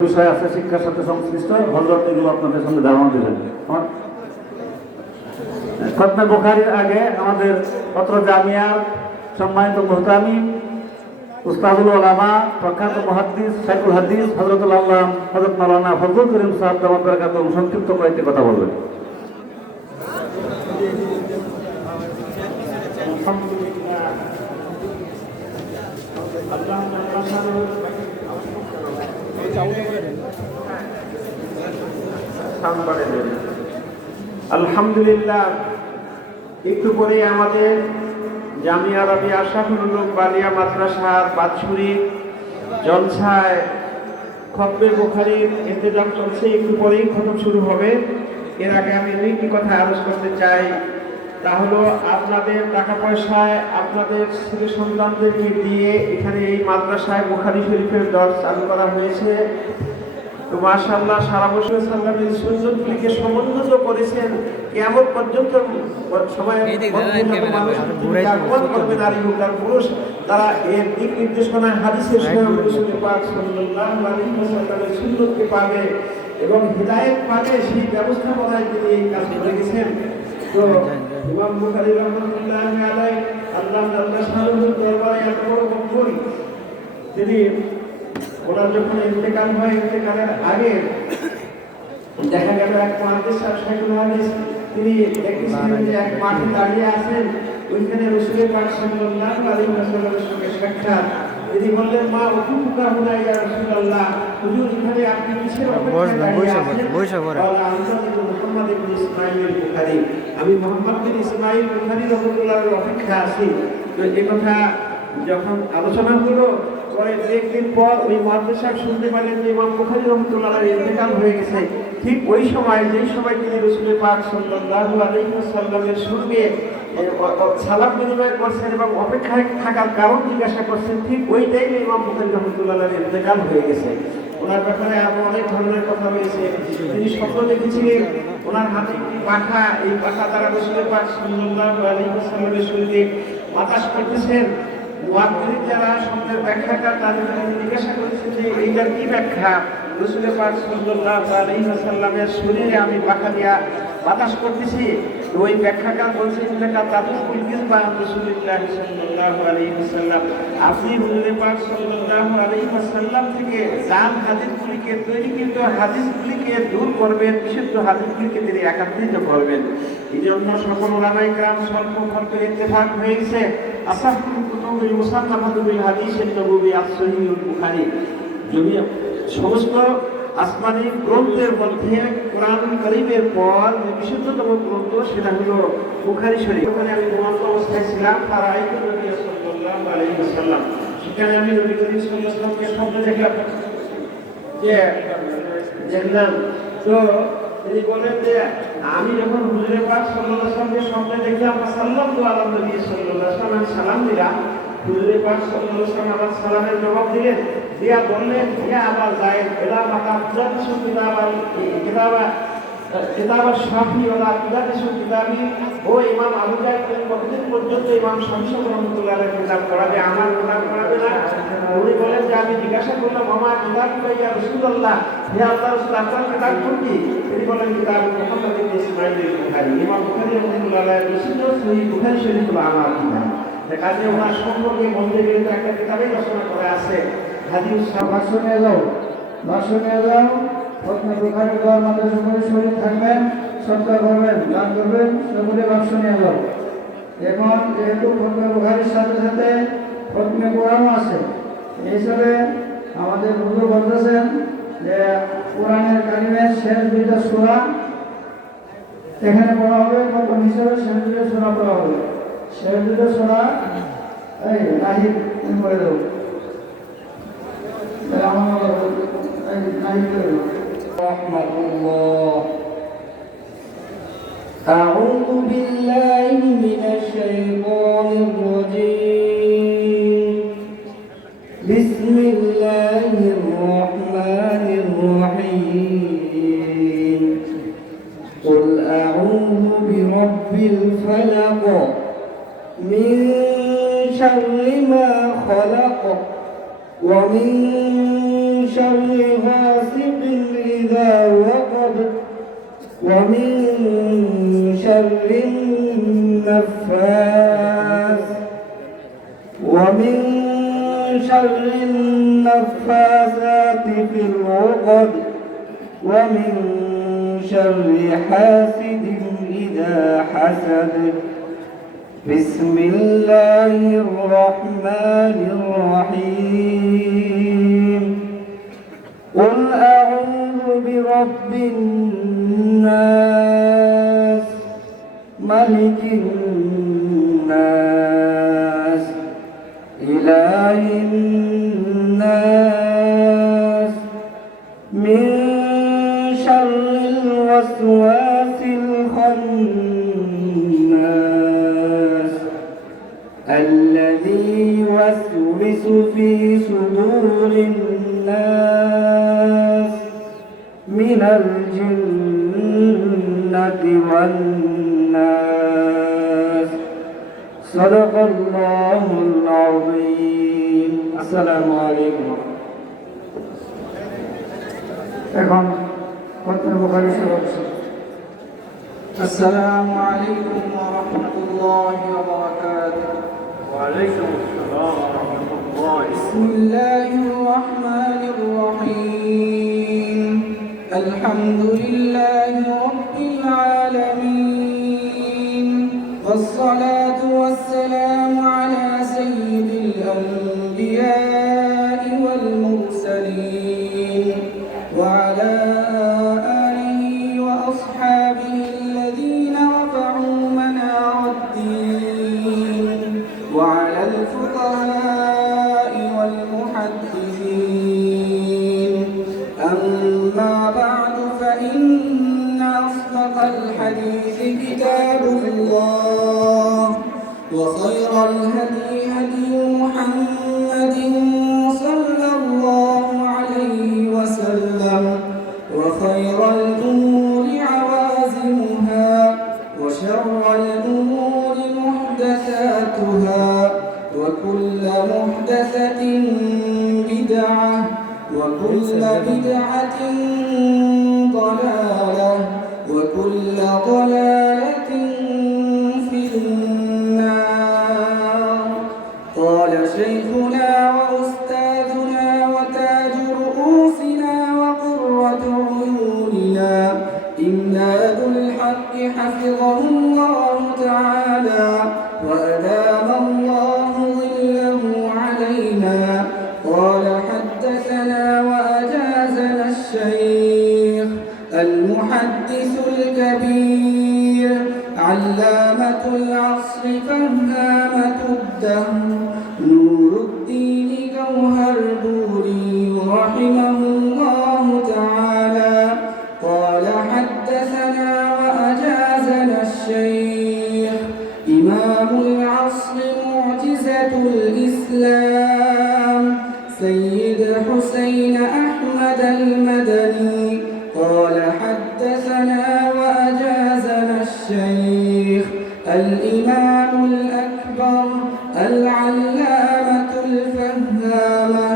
বিষয় আছে শিক্ষার সাথে সংশ্লিষ্ট হযরত এগুলো আপনাদের সামনে ধারণা দিলেন। খতমে বুখারীর আগে আমাদের অত্র জামিয়ার সম্মানিত মুহতামিম উস্তাদুল উলামা প্রখ্যাত মুহাদ্দিস শাইখুল হাদিস হযরতুল আল্লামা হযরত মাওলানা ফজলুল করিম সাহেব দামাত বারাকাতুহু সংক্ষিপ্ত কয়েকটি কথা বলবেন। আলহামদুলিল্লাহ, একটু পরে আমাদের জামিয়া রাবিয়া আশরাফুল উলুম বালিয়া মাদ্রাসার বাৎসরিক জলসায় খতমে বুখারীর ইন্তজাম চলছে। একটু পরেই খতম শুরু হবে। এর আগে আমি দুইটি কথা আলোচ করতে চাই। তা হলো, আপনাদের টাকা পয়সায় আপনাদের ছেলে সন্তানদেরকে দিয়ে এখানে এই মাদ্রাসায় বুখারী শরীফের দর্স চালু করা হয়েছে। তো মাশাআল্লাহ, সারা বছর সাল্লামের সুন্নতগুলিকে সমুন্নত করেছেন। কিয়ামত পর্যন্ত সবাই করবে, নারী হোক আর পুরুষ, তারা এর দিক নির্দেশনা হাদিসের রাসূল পাক সাল্লাল্লাহু আলাইহি ওয়াসাল্লামের সুন্নতকে পাবে এবং হিদায়াত পাবে, সেই ব্যবস্থাপনায় তিনি এই কাজ করে গেছেন। তো ইমাম বুখারী রাহমাতুল্লাহি আলাইহি আল্লাহ তাআলার দরবারে এত বড় মকবুল, তিনি ওনার যখন ইন্তেকাল হয়, ইন্তেকালের আগে দেখা গেল এক মুহাদ্দিস শাইখুল হাদিস, তিনি দেখেছিলেন যে এক মাঠে দাঁড়িয়ে আছেন, ওইখানে রাসূল পাক সাল্লাল্লাহু আলাইহি ওয়াসাল্লামের সঙ্গে সাক্ষাৎ। তিনি বললেন, মা উকুকা হুনা ইয়া রাসূলুল্লাহ, হুজুর এখানে আপনি কিসের অপেক্ষায় দাঁড়িয়ে আছেন? মুহাম্মদ ইবনে ইসমাঈল বুখারী, আমি মুহাম্মদ বিন ইসমাঈল বুখারী রাহমাতুল্লাহর অপেক্ষা আছি। তো এই কথা যখন আলোচনা হলো, পরে একদিন পর ওই মুহাদ্দিস সাহেব শুনতে পেলেন যে ইমাম বুখারী রাহমাতুল্লাহর ইন্তেকাল হয়ে গেছে। ঠিক ওই সময়, যেই সময় তিনি রাসূল পাক সাল্লাল্লাহু আলাইহি ওয়াসাল্লামের সঙ্গে সালাম বিনিময় করছেন এবং অপেক্ষায় থাকার কারণ জিজ্ঞাসা করছেন, ঠিক ওই টাইমে ইমাম বুখারী রাহমাতুল্লাহর ইন্তেকাল হয়ে গেছে। ওনার ব্যাপারে আরো অনেক ধরনের কথা হয়েছে। তিনি স্বপ্ন দেখেছিলেন ওনার হাতে একটি পাখা, এই পাখা দ্বারা রাসূল পাক সাল্লাল্লাহু আলাইহি ওয়াসাল্লামের সঙ্গে বাতাস করতেছেন। মুহাদ্দিস যারা শব্দের ব্যাখ্যাটা, তাদের জিজ্ঞাসা করেছেন যে এইটার কি ব্যাখ্যা? রাসূল পাক সাল্লাল্লাহু আলাইহি ওয়াসাল্লামের শরীরে আমি পাখা দিয়া বাতাস করতেছি। তো ওই ব্যাখ্যাটা বলছেন যে তাদের কুলকিস বা রাসূলুল্লাহ সাল্লাল্লাহু আলাইহি ওয়াসাল্লাম, আপনি হুজুর পাক সাল্লাল্লাহু আলাইহি ওয়াসাল্লাম থেকে জাল হাদিসগুলিকে তৈরিকৃত হাদিসগুলিকে দূর করবেন, বিশুদ্ধ হাদিসগুলিকে তিনি একত্রিত করবেন। এই জন্য সকল উলামায়ে কেরাম স্বল্প খরচে ইত্তেফাক হয়েছে আসাহুল কুতুবিল মুসান্নাফাতু বিল হাদিসিন নববী as-সহিহুল বুখারী, যদি সমস্ত আসমানি গ্রন্থের মধ্যে কোরআনুল কারীমের পর যে বিশুদ্ধতম গ্রন্থ, সেটা হলো বুখারী শরীফ। ওখানে আমি ঘুমন্ত অবস্থায় ছিলাম, আর আয়াতুল নবী সাল্লাল্লাহু আলাইহি ওয়াসাল্লাম, সেখানে আমি নবী করিম সাল্লাল্লাহু আলাইহি ওয়াসাল্লামকে স্বপ্নে দেখলাম। তো তিনি বলেন যে আমি যখন হুজুর পাক সাল্লাল্লাহু আলাইহি ওয়াসাল্লামকে স্বপ্নে দেখলাম, সাল্লাল্লাহু আলাইহি ওয়াসাল্লাম সালাম দিলাম। হুজুর পাক সাল্লাল্লাহু আলাইহি ওয়াসাল্লাম আমার সালামের জবাব দিলেন, দিয়া বললেন, ইয়া আবা যায়েদ এলা মাতা তুদারিসু কিতাবা শাফি ওয়ালা তুদারিসু কিতাবি। ও ইমাম আবু যায়েদ, তুমি কতদিন পর্যন্ত ইমাম শাফি রাহমাতুল্লাহ আলাইহি কিতাব পড়াবে, আমার কিতাব পড়াবে না? উনি বলেন যে আমি জিজ্ঞাসা করলাম, আমার কিতাব ইয়া রাসূলুল্লাহ, হে আল্লাহর রাসূল, আপনার কিতাব কোনটি? তিনি বলেন, কিতাব মুহাম্মদ ইবনে ইসমাঈল বুখারী। ইমাম বুখারী রাহমাতুল্লাহ আলাইহি রচিত সহিহ বুখারী শরীফ হলো আমার কিতাব। কাজে ওনার সম্পর্কে বলতে গেলে তো একটা কিতাবে রচনা করা আছে, হাদিস ভাষ্য নিয়ে যাও, খতমে বুখারীর দোয়া মাদ্রাসা করে শরীর থাকবেন, সদকা করবেন, দান করবেন, সকলে ভাষ্য নিয়ে যাও। এখন যেহেতু খতমে বুখারীর সাথে সাথে খতমে কোরআনও আছে, এই হিসাবে আমাদের হুজুর বলতেছেন যে কোরআনের কারিমের শেষ দুইটা সূরা এখানে পড়া হবে, খতম হিসাবে শেষ দুইটা সূরা পড়া হবে। শেষ দুইটা সূরা এই নাহিদ পড়ে দেবো, أعوذ بالله من الشيطان الرجيم. بسم الله الرحمن الرحيم. قل أعوذ برب الفلق من شر ما خلق ومن شر غاسق العقد ومن شر حاسد إذا حسد بسم الله الرحمن الرحيم قل أعوذ برب الناس ملك الناس إله الناس من شر الوسواس الخناس الذي يوسوس في صدور الناس من الجنة والناس صدق الله العظيم السلام عليكم এখন খতমে বুখারী শরীফ السلام عليكم ورحمة الله وبركاته. وعليكم السلام ورحمة الله. بسم الله الرحمن الرحيم. الحمد لله رب العالمين، والصلاة والسلام على سيد الأنبياء والمرسلين وعلى آله وأصحابه الذين رفعوا منار الدين، وعلى الفقهاء والمحدثين. أما بعد، فإن أصدق الحديث كتاب الله، وخير الهدي هدي محمد صلى الله عليه وسلم، وخير الأمور عوازمها، وشر الأمور محدثاتها، وكل محدثة بدعة، وكل بدعة ضلالة، وكل ضلالة في النار. قال شيخنا وأستاذنا وتاج رؤوسنا وقرة عيوننا إمداد الحق حفظه الله تعالى وأدام الله ظله علينا. قال حدثنا وأجازنا الشيخ المحدث الكبير علامة العصر فهامة الدهر نور الدين جوهر بوري رحمه الله تعالى. قال حدثنا وأجازنا الشيخ إمام العصر معجزة الإسلام سيد حسين أحمد المدني. قال حدثنا وأجازنا الشيخ الإمام الأكبر العلامة الفهامة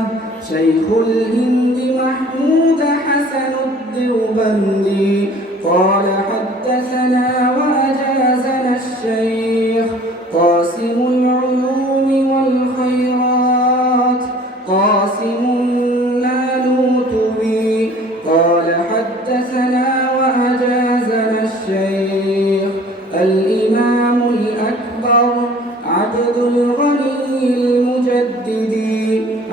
شيخ الهند محمود حسن الدوبندي. قال حدثنا وأجازنا الشيخ قاسم العلوم والخيرات قاسم النالوتبي. قال حدثنا وأجازنا الشيخ الإمام الأكبر عبد الغني المجددي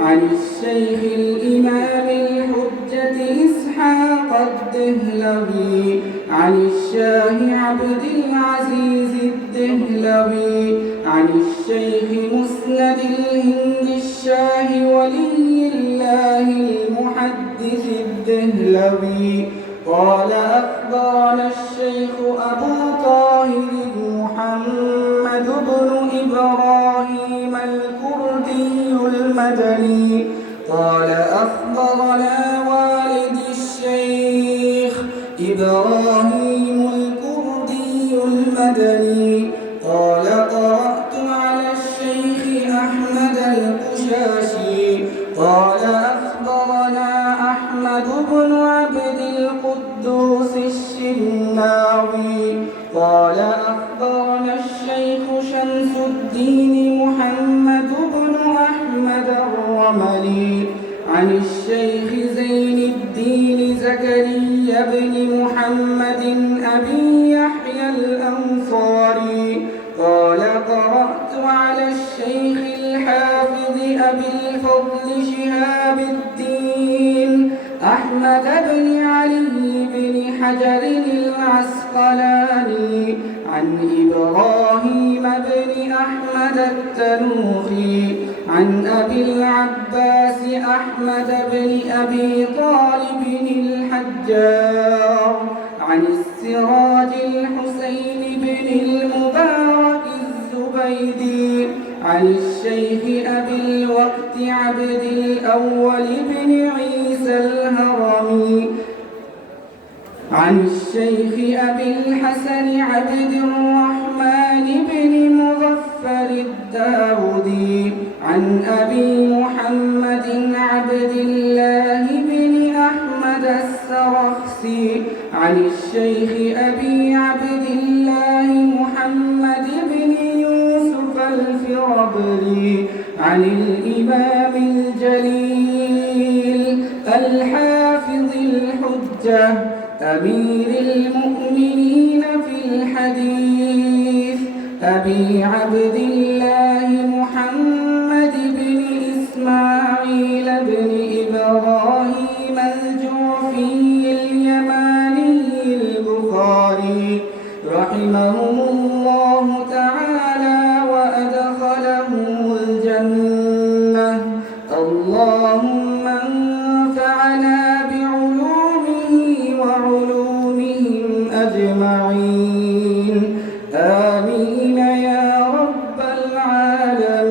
عن الشيخ الإمام الحجة إسحاق الدهلوي عن الشاه عبد العزيز الدهلوي عن الشيخ مسند الهند الشاه ولي الله المحدث الدهلوي. قال أخبرنا الشيخ أبو طاهر محمد بن إبراهيم الكردي المدني. قال أخبرنا والد الشيخ إبراهيم الكردي المدني. قال قرأت على الشيخ أحمد القشاشي. قال أخبرنا أحمد بن عبد القدوس الشناوي. قال أخبرنا الشيخ شمس الدين محمد بن أحمد الرملي عن الشيخ زين بن محمد أبي يحيى الأنصاري قال قرأت على الشيخ الحافظ أبي الفضل شهاب الدين أحمد بن علي بن حجر العسقلاني عن إبراهيم بن أحمد التنوخي عن أبي العباس أحمد بن أبي طالب الحجار عن السراج الحسين بن المبارك الزبيدي عن الشيخ أبي الوقت عبد الأول بن عيسى الهرمي عن الشيخ أبي الحسن عبد الرحمن بن مظفر الداودي عن أبي محمد عبد الله بن أحمد السرخسي عن الشيخ أبي عبد الله محمد بن يوسف الفربري عن الإمام الجليل الحافظ الحجة أمير المؤمنين في الحديث أبي عبد الله محمد بن إسماعيل بن إبراهيم الجعفي اليماني البخاري رحمهم الله تعالى وأدخلهم الجنة اللهم انفعنا بعلومه وعلومهم أجمعين آمين يا رب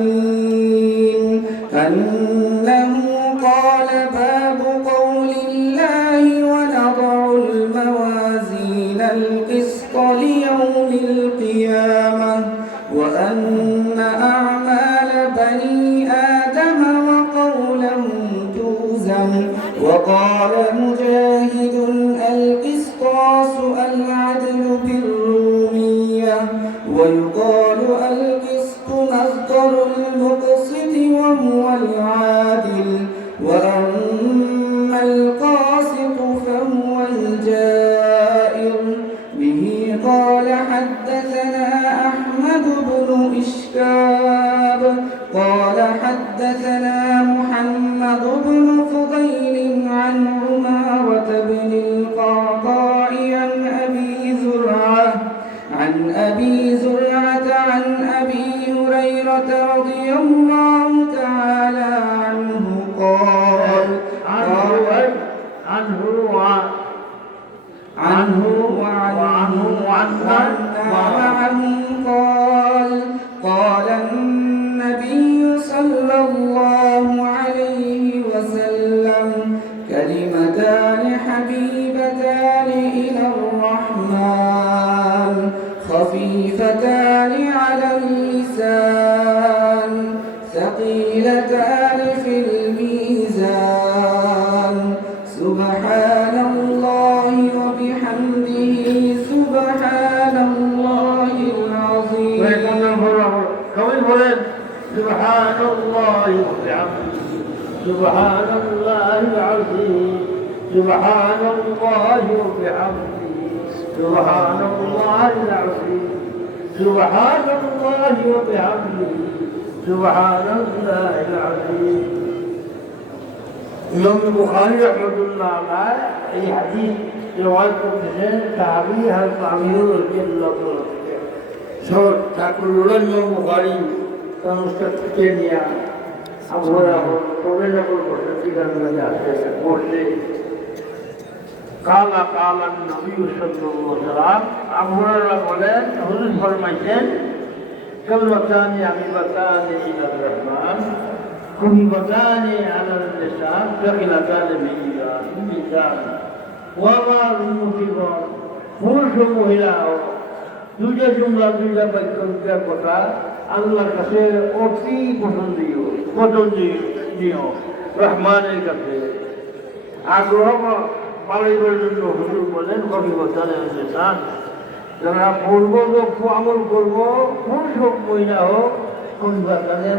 العالمين أنه قال باب قول الله ونضع الموازين القسط ليوم القيامة وأن أعمال بني آدم وقولهم توزن وقال مجاهد القسطاس العدل بالرومية ويقال القسط مصدر المقسط وهو العادل وأما القاسط فهو الجائر به قال حدثنا أحمد بن إشكاب قال حدثنا محمد بن فضيل عن عمارة بن القعقاع عن أبي زرعة عن أبي هريرة رضي الله تعالى عنه قال عنه وعنا معهم قال النبي صلى الله عليه وسلم كلمتان حبيبتان إلى الرحمن خفيفتان على اللسان ثقيلتان في الميزان سبحان الله وبحمده سبحان الله العظيم سبحان الله وبحمده سبحان الله العظيم سبحان الله وبحمده سبحان الله العظيم سبحان الله وبحمده سبحان الله العظيم ইমাম বুখারী রাহমাতুল্লাহ আলাইহি এই হাদিস riwayat করতেছেন সাহাবী হযরত আমির রাদিয়াল্লাহু তাআলা সর ঠাকুর ইমাম বুখারী তার উস্তাদ থেকে নিয়ে আমরা প্রবেশ করতে ঠিকানা যাচ্ছে বললে কালা কালা নবী সাল্লাল্লাহু আলাইহি ওয়াসাল্লাম আমরা বলেন হুজুর ফরমাইছেন কালমাতানি হাবিবাতানি ইলা রহমান কুমিবাতানি আলা লিসান সাকিলাতানি মিজান ওয়া মা রুমুতিবা পুরুষ মহিলা দুইটা জুমলা দুইটা বাক্য কথা আল্লাহর কাছে অতি পছন্দনীয় রহমানের কাছে আগ্রহ পালনের জন্য হুজুর বলেন কবি বতালে চান যারা পূর্ব লক্ষ্য আমল করবো পুরুষ হোক মহিলা হোক কোন বাতালে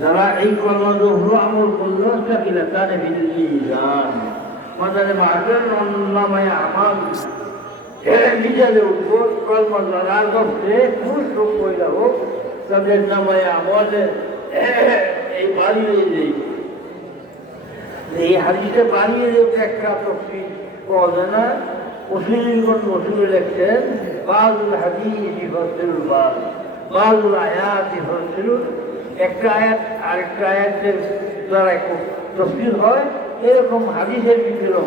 যারা এই কলমাগুলো আমল করলো তাকিলা তানে বিল্লিজান মাদারে মাহাজের নামায় আমার মিজালে উপর কলমা যারা করছে পুরুষ হোক মহিলা হোক তাদের নামায় আমাদের এই বাড়িয়ে দেয় এই হাদিসে বাড়িয়ে দেওয়া একটা তফসিল পাওয়া যায় না মুসলিমগণ রসুল লেখছেন বাজুল হাদিস ফসলুল বাজুল আয়াত ফসলুল একটা আয়াত আরেকটা আয়াতের দ্বারা তফসিল হয় এরকম হাদিসের ভিতরেও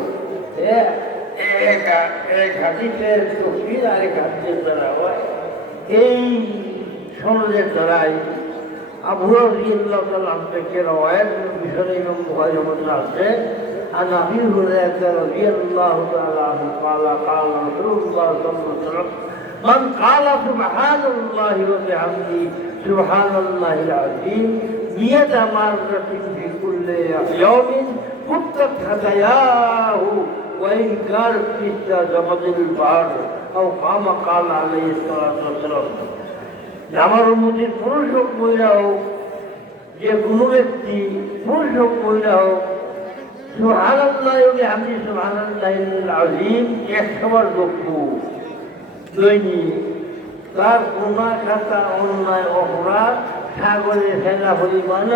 এক হাদিসের তফসিল আরেক হাদিসের দ্বারা হয় এই সনদের দ্বারাই আবু রাদিয়াল্লাহু তাআলা আনহু থেকে রওয়ায়াত বিষয়ে ইমাম বুখারী রাহমাতুল্লাহ আছে عن أبي هريرة رضي الله تعالى عنه قال قال رسول الله صلى الله عليه وسلم من قال سبحان الله وبحمده سبحان الله العظيم 100 مرة في كل يوم كتبت خطاياه وإن كانت مثل زبد البحر أو كما قال عليه الصلاة والسلام আমার উম্মতের পুরুষ হোক মহিলা হোক যে কোনো ব্যক্তি পুরুষ হোক মহিলা হোক সুবহানাল্লাহ বিহামদিহি সুবহানাল্লাহিল আযীম 100 বার বকবো দৈনিক তার গুনাহ খাতা অন্যায় অপরাধ সাগরে ফেলা পরিমাণ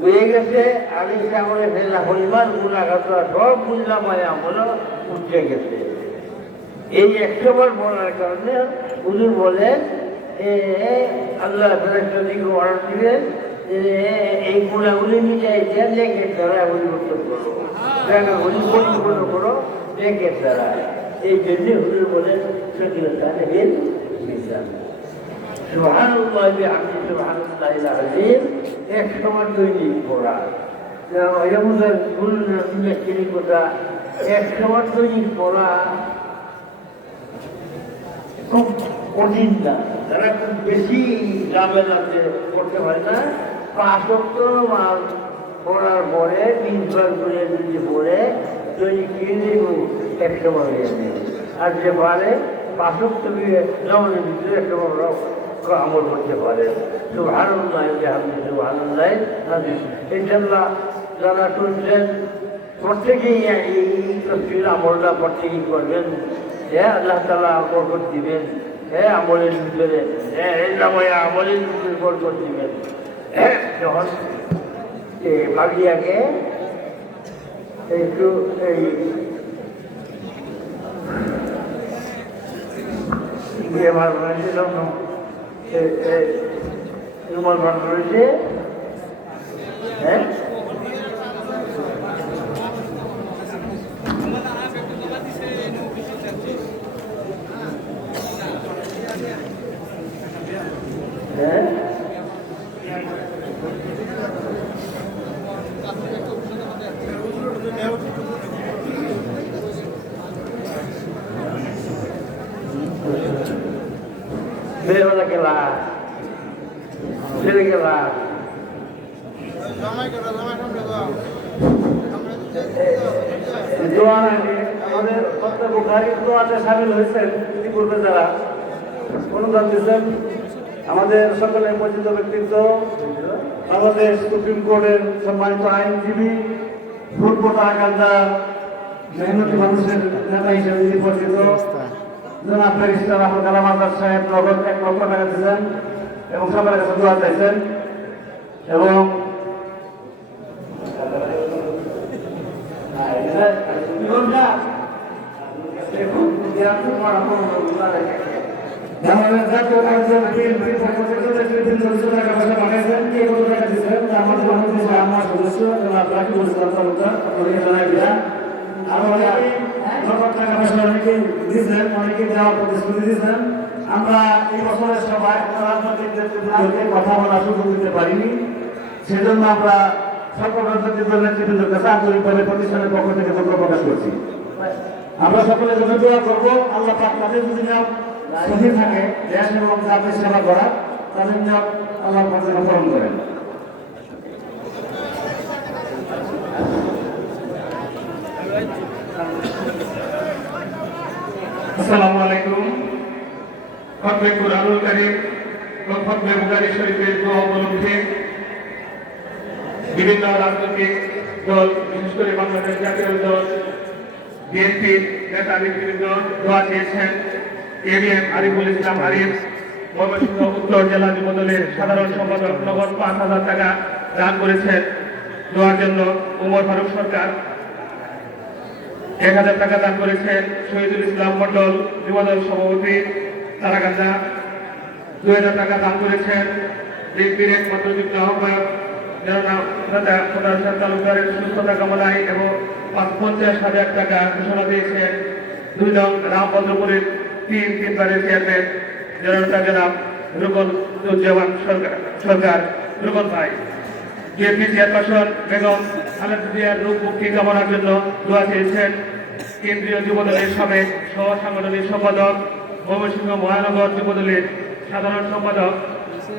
হয়ে গেছে আগে সাগরে ফেলা পরিমাণ গুনাহ খাতা সব গুনামায় আমল উঠে গেছে এই 100 বার বলার কারণে হুজুর বলেন আল্লাহ ফেরেশতাদেরকে অর্ডার দিলেন এই গুণাগুলি মিটাই দেন লেখের দ্বারা পরিবর্তন করো জায়গাগুলি পরিপূর্ণ করো লেখের দ্বারা এই জন্য হুজুর বলেন সকিলতানের মিজান সুবহানাল্লাহ বিহামদিহি সুবহানাল্লাহিল আযীম 100 বার দৈনিক পড়া এমনটার ভুল চিনি কথা 100 বার দৈনিক পড়া খুব কঠিন না যারা খুব বেশি ঝামেলাতে করতে পারে না 5 ওয়াক্ত নামাজ পড়ার পরে 20 বার করে যদি পড়ে দৈনিক 100 বার হয়ে যায় আর যে পারে 5 ওয়াক্ত নামাজের ভিতরে 100 বার আমল করতে পারে সুবহানাল্লাহ বিহামদিহি সুবহানাল্লাহিল আযীম ইনশাআল্লাহ যারা শুনছেন প্রত্যেকেই এই তফসিল আমলটা প্রত্যেকেই করবেন আল্লাহ তাআলা বরকত দিবেন আমলের ভিতরে এই নামে আমলের ভিতরে বরকত দিবেন যখন বাগিয়াকে একটু এই আমার রুমাল বানানো রয়েছে Bella che la আমাদের বুখারীর দোয়াতে শামিল হয়েছেন ইতিপূর্বে যারা অনুদান দিয়েছেন আমাদের সকলের পরিচিত ব্যক্তিত্ব বাংলাদেশ সুপ্রিম কোর্টের সম্মানিত আইনজীবী ফুটবল আকাঙ্ক্ষা মেহনতি মানুষের নেতা হিসেবে যিনি পরিচিত জনাব ব্যারিস্টার আহমদ কালাম আজাদ সাহেব নগদ 1 লক্ষ টাকা দিয়েছেন এবং সবার কাছে দোয়া চাইছেন এবং আমাদের জাতীয় কার্যক্রম বিএনপি টাকা পয়সা পাঠাইছেন কে কত টাকা দিচ্ছেন আমাদের বাংলাদেশের আমার সদস্য জনাব রাকিবুল ইসলাম তালুকদার আপনাদের জানাই দিলাম আর নগদ টাকা পয়সা অনেকেই দিয়েছেন অনেকেই দেওয়ার প্রতিশ্রুতি দিয়েছেন আমরা এই বছরের সভায় রাজনৈতিক নেতৃত্বকে কথা বলার সুযোগ দিতে পারিনি সেজন্য আমরা সকল রাজনৈতিক দলের নেতৃত্বের কাছে আন্তরিকভাবে প্রতিষ্ঠানের পক্ষ থেকে দুঃখ প্রকাশ করছি আমরা সকলের জন্য দোয়া করবো আল্লাহ পাক তাদের যদি নাম সহি থাকে দেশ এবং জাতির সেবা করা তাদের নাম আল্লাহ পাক যেন পূরণ করেন আসসালামু আলাইকুম খতমে কুরআনুল কারীম ও খতমে বুখারী শরীফের দোয়া উপলক্ষে বিভিন্ন রাজনৈতিক দল, বিশেষ করে বাংলাদেশ জাতীয় দল বিএনপির নেতাবৃন্দ দোয়া চেয়েছেন। এবিএম আরিফুল ইসলাম আরিফ ময়মনসিংহ উত্তর জেলা যুবদলের সাধারণ সম্পাদক নগদ 5,000 টাকা দান করেছেন দোয়ার জন্য। উমর ফারুক সরকার 1,000 টাকা দান করেছেন। শহীদুল ইসলাম মন্ডল যুবদল সভাপতি তারাকান্দা 2,000 টাকা দান করেছেন। বীরেন মন্ত্রযুক্ত আহ্বায়ক তালুকদারের সুস্থতা কামনায় এবং 50,000 টাকা ঘোষণা দিয়েছেন 2 নং রামভদ্রপুরের 3বারের চেয়ারম্যান জনতা জনাব রুকনুজ্জামান সরকার রুকন ভাই। বিএনপি চেয়ারপারসন বেগম খালেদা জিয়ার রোগ মুক্তি কামনার জন্য দোয়া চেয়েছেন কেন্দ্রীয় যুবদলের সাবেক সহ সাংগঠনিক সম্পাদক, ময়মনসিংহ মহানগর যুবদলের সাধারণ সম্পাদক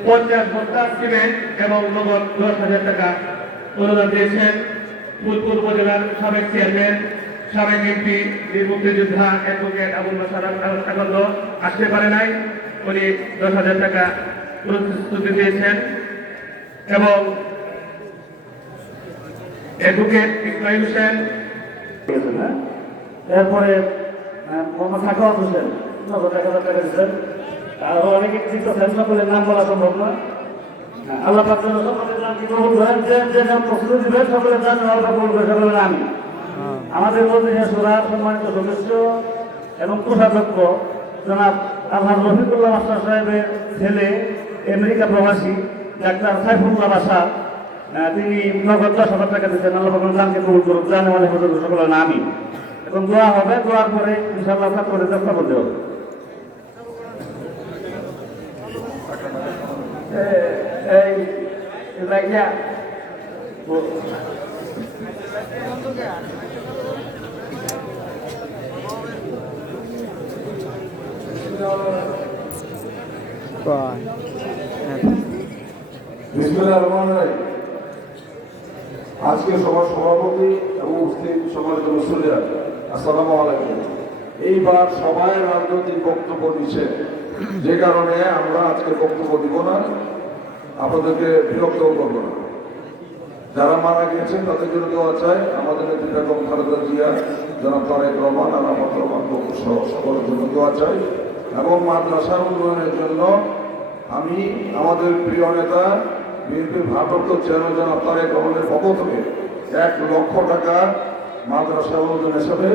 50 ভোক্তা সিমেন্ট এবং নগদ 10,000 টাকা অনুদান দিয়েছেন। ফুলপুর উপজেলার সাবেক চেয়ারম্যান, সাবেক এমপি, বীর মুক্তিযোদ্ধা অ্যাডভোকেট আবুল বাশার আনন্দ আসতে পারে নাই, উনি 10,000 টাকা প্রতিশ্রুতি দিয়েছেন। এবং অ্যাডভোকেট ইসমাইল হোসেন, এরপরে মোহাম্মদ সাখাওয়াত হোসেন 1,000 টাকা দিচ্ছেন। আর অনেকে কিছু সকলের নাম বলা সম্ভব না। আল্লাহ পাক যেন সকলের নাম কি কবুল করেন। যে নাম প্রস্তুতি দিবে সকলের নাম আল্লাহ কবুল করে সকলের নাম। আমাদের মধ্যে সুরার সম্মানিত সদস্য এবং কোষাধ্যক্ষ জনাব আলহাজ রফিকুল্লাহ মাস্টার সাহেবের ছেলে আমেরিকা প্রবাসী ডাক্তার সাইফুল্লাহ বাসা, তিনি নগদ 10,000 টাকা দিচ্ছেন। আল্লাহ পাক নামকে কবুল করুন, জানে মানে হজর সকলের নামই। এবং দোয়া হবে, দোয়ার পরে ইনশাআল্লাহ আপনার করে চেষ্টা করতে হবে। আজকে সভার সভাপতি এবং উপস্থিত সমাজের মুসলিরা, আসসালামু আলাইকুম। এইবার সবাই রাজনৈতিক বক্তব্য দিচ্ছে, যে কারণে আমরা আজকে বক্তব্য দিব না, আপনাদেরকে বিরক্ত করবো না। যারা মারা গিয়েছেন তাদের জন্য দোয়া চাই। আমাদের নেত্রী বেগম খালেদা জিয়া, জনাব তারেক রহমান, আরাফাত রহমান সহ সকলের জন্য দোয়া চাই। এবং মাদ্রাসার উন্নয়নের জন্য আমি আমাদের প্রিয় নেতা বিএনপির ভারপ্রাপ্ত চেয়ারম্যান জনাব তারেক রহমানের পক্ষ থেকে 1 লক্ষ টাকা মাদ্রাসা অনুদান হিসাবে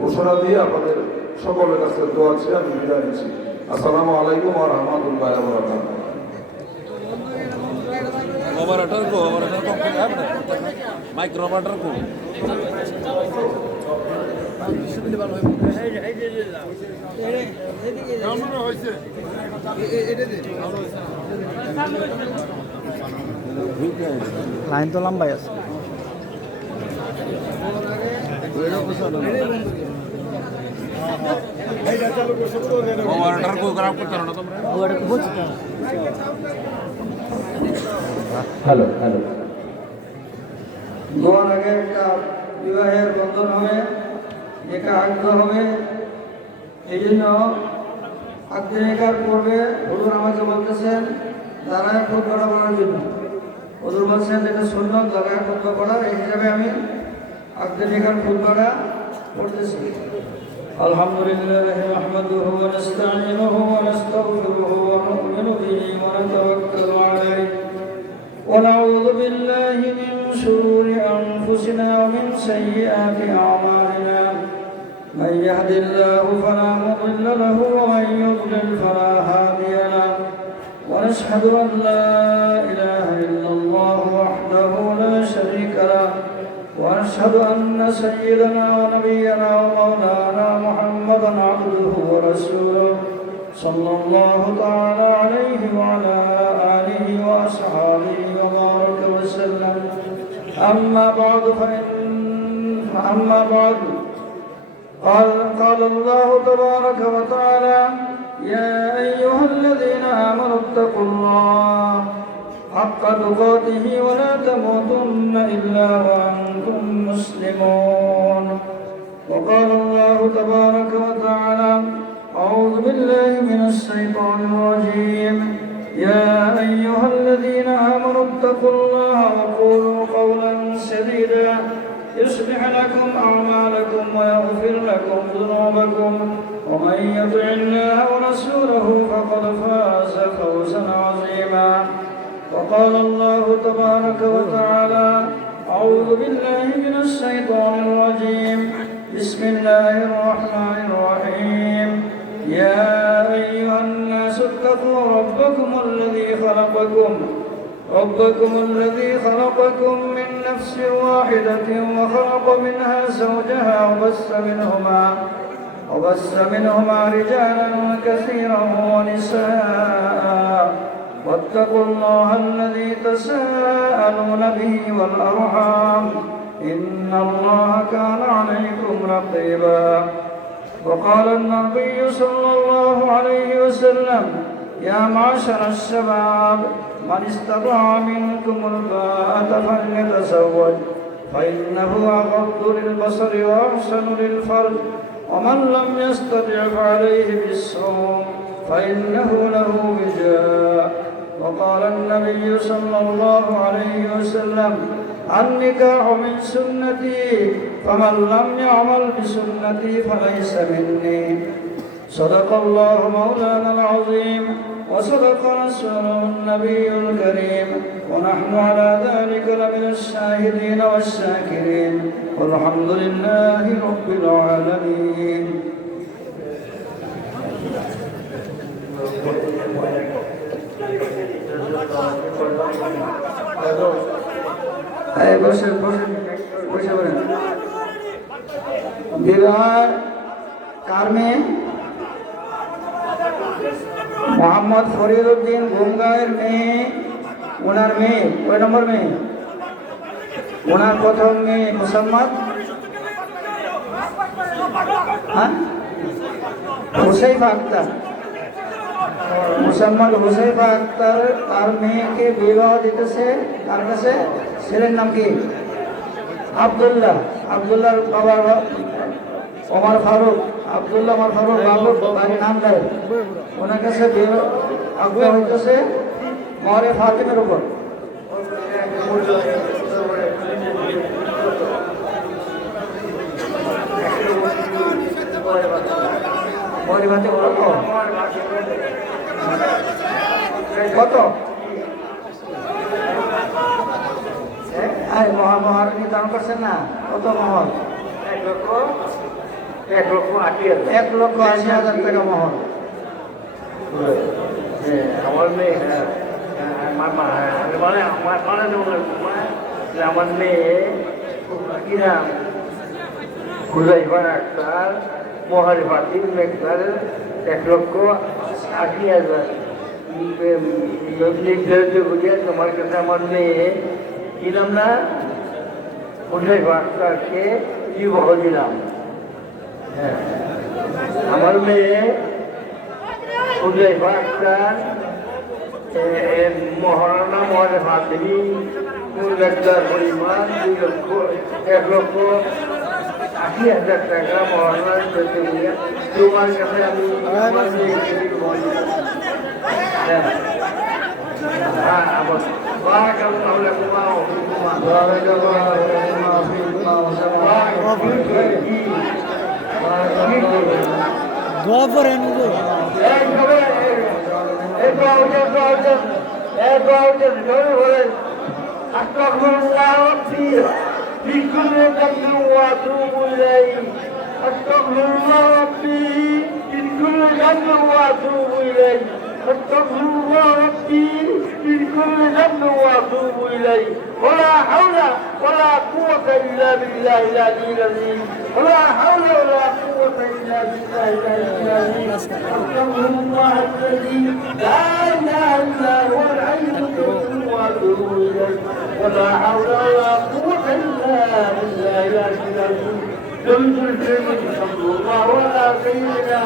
ঘোষণা দিয়ে আপনাদের সকলের কাছে দোয়া চেয়ে আমি বিদায় নিচ্ছি। আসসালামু আলাইকুম ওয়া রাহমাতুল্লাহি ওয়া বারাকাতুহু। লাইন তো লম্বাই আছে। হ্যালো হ্যালো, গোয়ার আগে একটা বিবাহের বন্ধন হবে, একা আগ্ধ হবে। এই জন্য আগ্নেকার পূর্বে হুজুর আমাকে বলতেছেন দাঁড়ায় খুতবা পড়ার জন্য। হুজুর বলছেন এটা সুন্নত, দাঁড়ায় খুতবা পড়ার, এই হিসাবে আমি আগ্নেকার খুতবাটা পড়তেছি। আলহামদুলিল্লাহ নাহমাদুহু ওয়া নাস্তাঈনুহু ওয়া নাস্তাগফিরুহু ওয়া নু'মিনু বিহি ওয়া নাতাওয়াক্কালু আলাইহি ওয়া নাউযু বিল্লাহি মিন শুরুরি আনফুসিনা ওয়া মিন সাইয়্যাতি আ'মালিনা। من يهد الله فلا مضل له ومن يضلل فلا هادي له ونشهد أن لا إله إلا الله وحده لا شريك له ونشهد أن سيدنا ونبينا ومولانا محمدا عبده ورسوله صلى الله تعالى عليه وعلى آله وأصحابه وبارك وسلم. أما بعد قال الله تبارك وتعالى يا أيها الذين آمنوا اتقوا الله حق تقاته ولا تموتن إلا وأنتم مسلمون. وقال الله تبارك وتعالى أعوذ بالله من الشيطان الرجيم يا أيها الذين آمنوا اتقوا الله وقولوا قولا شهيدا يصلح لكم أعمالكم ويغفر لكم ذنوبكم ومن يطع الله ورسوله فقد فاز فوزا عظيما. وقال الله تبارك وتعالى: أعوذ بالله من الشيطان الرجيم. بسم الله الرحمن الرحيم. يا أيها الناس اتقوا ربكم الذي خلقكم من نفس واحدة وخلق منها زوجها وبث منهما رجالا كثيرا ونساء واتقوا الله الذي تساءلون به والأرحام إن الله كان عليكم رقيبا. وقال النبي صلى الله عليه وسلم: يا معشر الشباب من استطاع منكم الباءة فليتزوج فإنه أغض للبصر وأحسن للفرج ومن لم يستطع فعليه بالصوم فإنه له وجاء. وقال النبي صلى الله عليه وسلم: النكاح من سنتي فمن لم يعمل بسنتي فليس مني. صدق الله مولانا العظيم وصدق رسوله النبي الكريم ونحن على ذلك لمن الشاهدين والشاكرين والحمد لله رب العالمين. বিবাহ কার মেয়ে? মোহাম্মদ ফরিদউদ্দিন গুমগাঁওয়ের মেয়ে, ওনার মেয়ে কয় নম্বর মেয়ে? ওনার প্রথম মেয়ে মুসাম্মদ হুসাইফা আক্তার। মুসাম্মদ হুসাইফা আক্তার তার মেয়েকে বিবাহ দিতেছে তার কাছে। ছেলের নাম কি? আব্দুল্লাহ। আব্দুল্লাহর বাবার ওমর ফারুক। আব্দুল্লাহ ওমর ফারুক বাবুর বাড়ির নাম দেয়। ওনার কাছে আগ্রহ হইতেছে মরে ফাতিমের উপর। কত মহার নির্ধারণ করছেন না? কত মহর? 1,80,000 টাকা মহর। আমার মেয়ে আমার মেয়ে কি নাম? হুজাইফা আক্তার মহারে ফাতিম মেঘতার 1,80,000 নির্ধারিত করিয়া তোমার কাছে আমার মেয়ে কি নাম না হুজাইফা আক্তারকে বিবাহ দিলাম। হ্যাঁ, আমার মেয়ে হুজাইফা আক্তার মহারণা মহারে ফাতিমি মেঘতার পরিমাণ 1,80,000 টাকা মহারণা পেতে গিয়ে তোমার কাছে আমি بارك الله لكما وفيكما بارك الله لكما وفيكما দোয়া করেন। أستغفر الله ربي في كل ذنب وأتوب إليه. أستغفر الله ربي في كل ذنب وأتوب إليه. أستغفر الله ربي من كل ذنب وأتوب إليه. ولا حول ولا قوة إلا بالله العلي العظيم. ولا حول ولا قوة إلا بالله العلي العظيم. أستغفر الله الذي لا إله إلا هو الحي القيوم وأتوب إليه. ولا حول ولا قوة إلا بالله العلي العظيم. صلى الله على سيدنا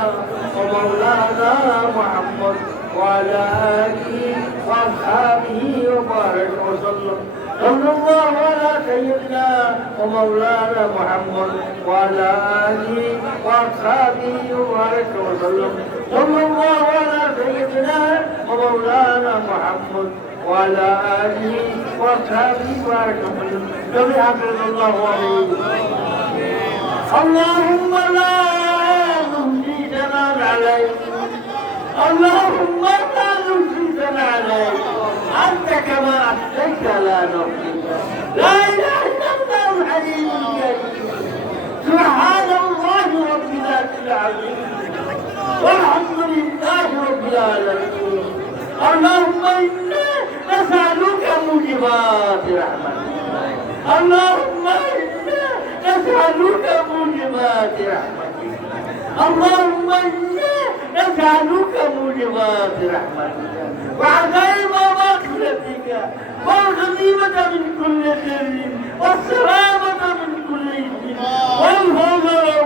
ومولانا محمد وعلى آله وأصحابه وبارك وسلم. صلى الله على سيدنا ومولانا محمد وعلى آله وأصحابه وبارك وسلم. صلى الله على سيدنا ومولانا محمد وعلى آله وأصحابه وبارك وسلم. بحفظ الله عليه اللهم لا نهدي ثناء عليك اللهم لا نهدي ثناء عليك أنت كما أثنيت على نفسك لا إله إلا الله الحليم الكريم سبحان الله رب العرش العظيم والحمد لله رب العالمين اللهم إنا نسألك موجبات رحمتك اللهم إنا نسألك موجبات رحمتك اللهم إنا نسألك موجبات رحمتك وعزائم مغفرتك والغنيمة من كل شر والسلامة من كل إثم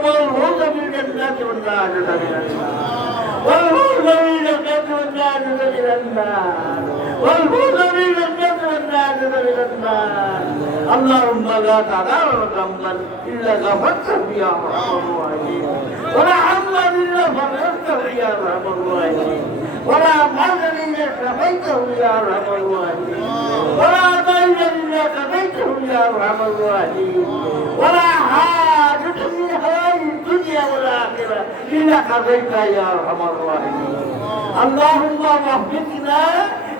والفوز بالجنة والنعمة من النار والفوز بالجنة والنعمة من النار والفوز بالجنة والنعمة من النار اللهم لا تدع ذنبا إلا غفرته يا أرحم الراحمين ولا هما إلا فرجته يا أرحم الراحمين ولا مرضا إلا شفيته يا أرحم الراحمين ولا ضيلا إلا قضيته يا أرحم الراحمين ولا حاجة من حوائج الدنيا والآخرة إلا قضيتها يا أرحم الراحمين اللهم وفقنا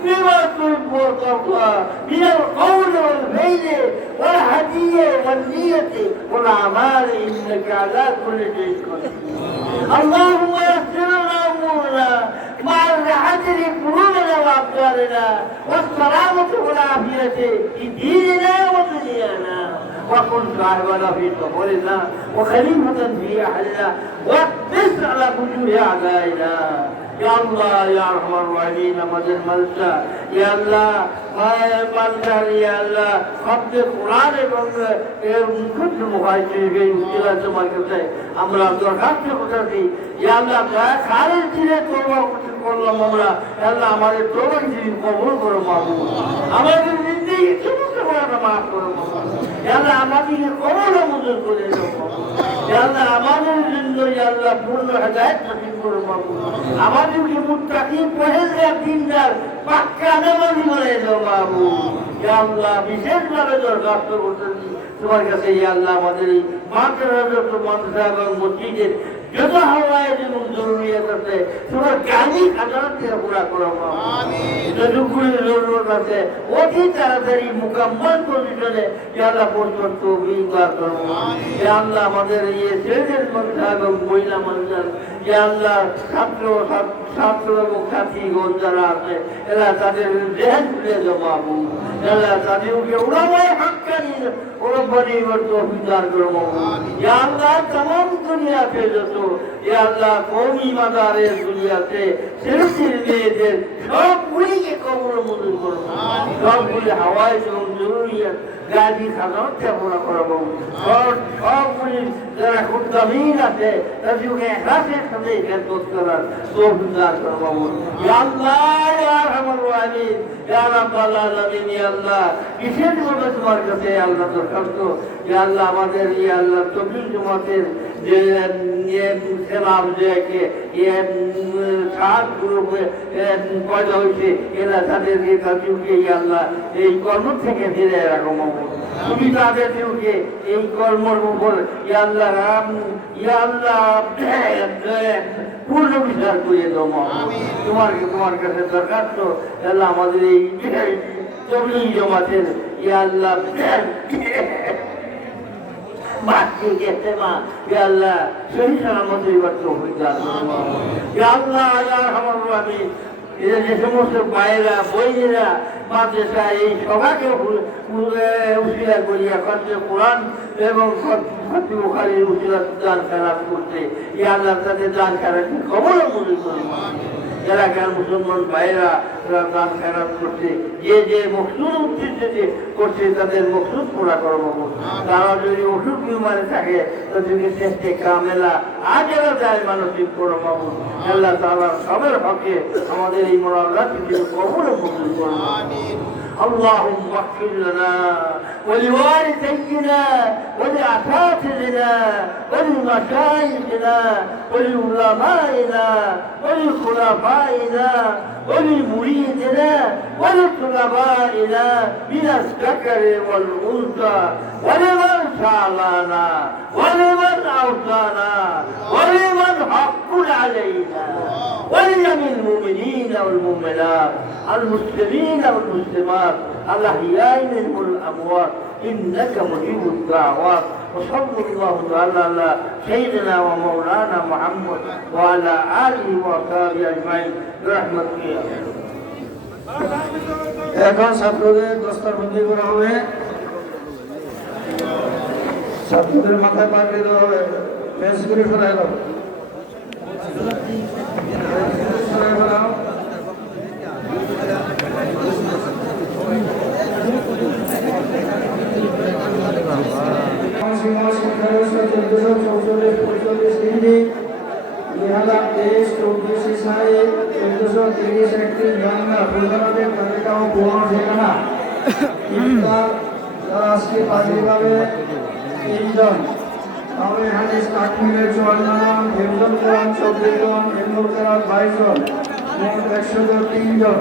بما تحب وترضى من القول والفعل والهدية والنية والأعمال إنك على كل شيء قدير اللهم يسر لنا أمورنا مع الراحة لقلوبنا وأبداننا والسلامة والعافية في ديننا ودنيانا وكن صاحبنا في سفرنا وخليفة في أهلنا واقبس على وجوه أعدائنا يا الله يا أرحم الراحمين আমাদের মালসা ইয়া আল্লাহ মালসা ইয়া আল্লাহ শব্দ কোরআন এবং মুখস্থ মুহাইজির এই উচিলা তোমার কাছে আমরা দরখাস্ত করতেছি ইয়া আল্লাহ খারের দিনে তওবা করলাম আমরা আল্লাহ আমাদের তওবা কবুল করো মাবুদ আমাদের জিন্দেগি সমস্ত গুনাহ মাফ করো ইয়া আল্লাহ আমাদের কবুল মঞ্জুর করে দাও ইয়া আল্লাহ আমাদের জিন্দেগি আল্লাহ পূর্ণ হেদায়েত নসিব করো মাবুদ আমাদেরকে মুত্তাকি পরহেজগার দিনদার পাক্কা নামাজি বানাই দাও মাবুদ ইয়া আল্লাহ বিশেষভাবে দরখাস্ত করতেছি তোমার কাছে ইয়া আল্লাহ আমাদের এই মাদ্রাসা এবং মসজিদের যত হাওয়ায় এবং জরুরিয়াত আছে তোমার গালি খাজানাতে পুরা করো যতগুলি জরুরত আছে অতি তাড়াতাড়ি মোকাম্মল পজিশনে ইয়া আল্লাহ পর্যন্ত বিবার করো ইয়া আল্লাহ আমাদের এই ছেলেদের মাদ্রাসা এবং মহিলা মাদ্রাসা ইয়া আল্লাহ ছাত্র এবং ছাত্রীগণ যারা আছে এরা তাদের জেহেন খুলে জমাবো এরা তাদেরকে ওরামায় হাক্কানি ওরব্বানি তৌফিক করো ইয়া আল্লাহ तमाम দুনিয়া पे যত ইয়া আল্লাহ কওমি মাদারের দুনিয়াতে ছেলেদের মেয়েদের সবগুলিকে কবর মঞ্জুর করো সবগুলি হাওয়ায় এবং জরুরিয়াত গাড়ি খাজানাতে পুরা করো সবগুলি যারা খুদ্দামিন আছে তাদেরকে ইখলাসের সাথে খেদমত করার তৌফিক দান করো ইয়া আল্লাহ ইয়া আরহামার রাহিমিন ইয়া রাব্বাল আলামিন ইয়া আল্লাহ বিশেষভাবে তোমার কাছে আল্লাহ দরখাস্ত ইয়া আল্লাহ আমাদের ইয়া আল্লাহ তবলিগ জামাতের যে খেলাফ যে সাত গ্রুপে পয়দা হয়েছে এরা তাদেরকে তাদেরকে ইয়া আল্লাহ এই কর্ম থেকে ফিরে রাখো মাবুদ তুমি তাদেরকে এই কর্মের উপর ইয়া আল্লাহ ইয়া আল্লাহ পূর্ণ বিচার করে দাও তোমার কাছে দরখাস্ত আল্লাহ আমাদের এই তবলিগ জামাতের ইয়া আল্লাহ বাকি গেছে মা ইয়া আল্লাহ সহি সালামত এবার তৌফিক দান করো ইয়া আল্লাহ ইয়া আরহামার রাহিমিন এরা যে সমস্ত ভাইয়েরা বইয়েরা মাদ্রাসা এই সবাইকে উশিলা করিয়া খরচে কোরআন এবং খরচে বুখারীর উশিলা দান খারাপ করতে ইয়া আল্লাহ তাদের দান খারাপকে খবর মনে করো এলাকার মুসলমান ভাইয়েরা দান খারাপ করছে যে মকসুদ উদ্দেশ্যে করছে তাদের মকসুদ পুরা করবো তারা যদি ওষুধ বিমারে থাকে তাদেরকে চেষ্টা কামেলা আজেরা যায় মানসিক করো বাবু আল্লাহ তাআলা সবের হকে আমাদের এই মোনাজাত কবুল মঞ্জুর করুন اللهم اغفر لنا ولوالدينا ولأساتذتنا ولمشايخنا ولعلمائنا ولخلفائنا ولمريدنا ولطلبائنا من الذكر والأنثى ولمن سالنا ولمن أوصانا ولمن حق علينا ولجميع المؤمنين والمؤمنات المسلمين والمسلمات الأحياء منهم والأموات إنك مجيب الدعوات وصلى الله تعالى على سيدنا ومولانا محمد وعلى آله وصحبه أجمعين برحمتك يا رب এখন ছাত্রদের দস্তারবন্দি করা হবে, ছাত্রদের মাথায় পাগড়ি দেওয়া হবে, বেশ করে ফেলাই দাও, ফেলাই ফেলাও। আজকে পাঁচই ভাবে 3 জন, আমি হাদিস তাকমিলের 54 জন, হিফজুল কোরআন 24 জন, ইলমুল কোরআন 22 জন, মোট 103 জন।